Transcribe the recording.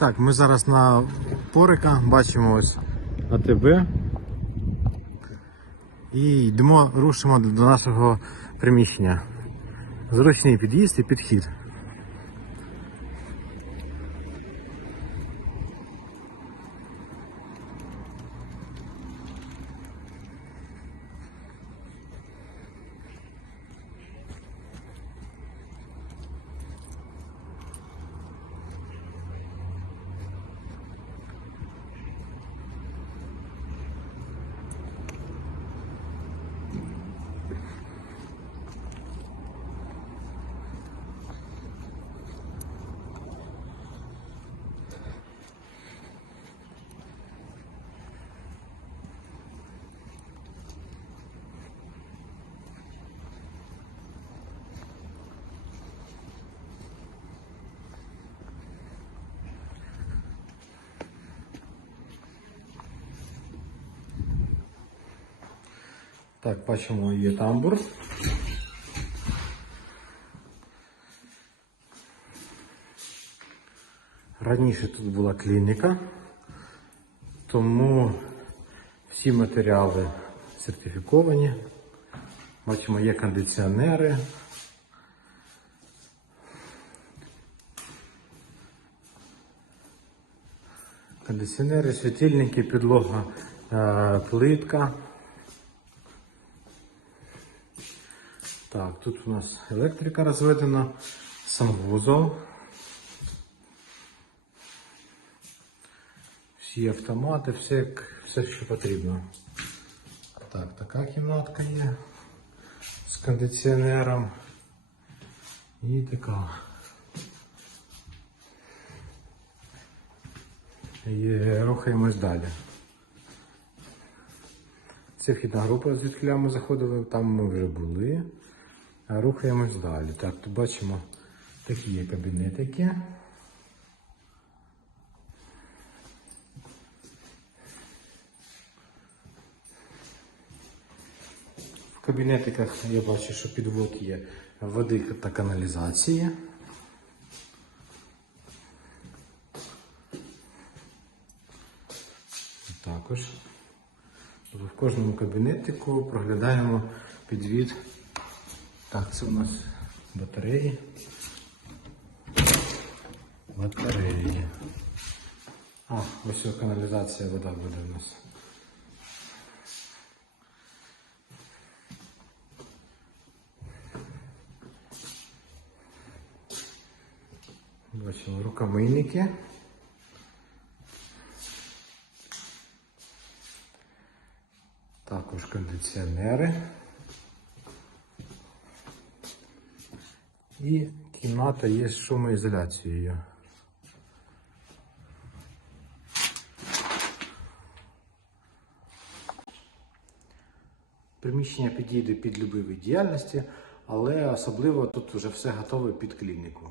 Так, ми зараз на Порика, бачимо ось АТБ. І йдемо, рушимо до нашого приміщення. Зручний під'їзд і підхід. Так, бачимо, є тамбур. Раніше тут була клініка, тому всі матеріали сертифіковані. Бачимо, є кондиціонери. Кондиціонери, світильники, підлога, е, плитка. Так, тут у нас електрика розведена, санвузол. Всі автомати, все, все, що потрібно. Так, така кімнатка є з кондиціонером. І така. І рухаємось далі. Це вхідна група, звідки ми заходили, там ми вже були. Рухаємось далі. Так, тут бачимо такі є кабінетики. В кабінетиках я бачу, що підвод є води та каналізації. Також в кожному кабінетику проглядаємо підвід. Так, це у нас батареї. Батареї. А, ось о, каналізація вода буде у нас. Бачимо рукомийники. Також кондиціонери. І кімната є з шумоізоляцією. Приміщення підійде під любий діяльності, але особливо тут вже все готове під клініку.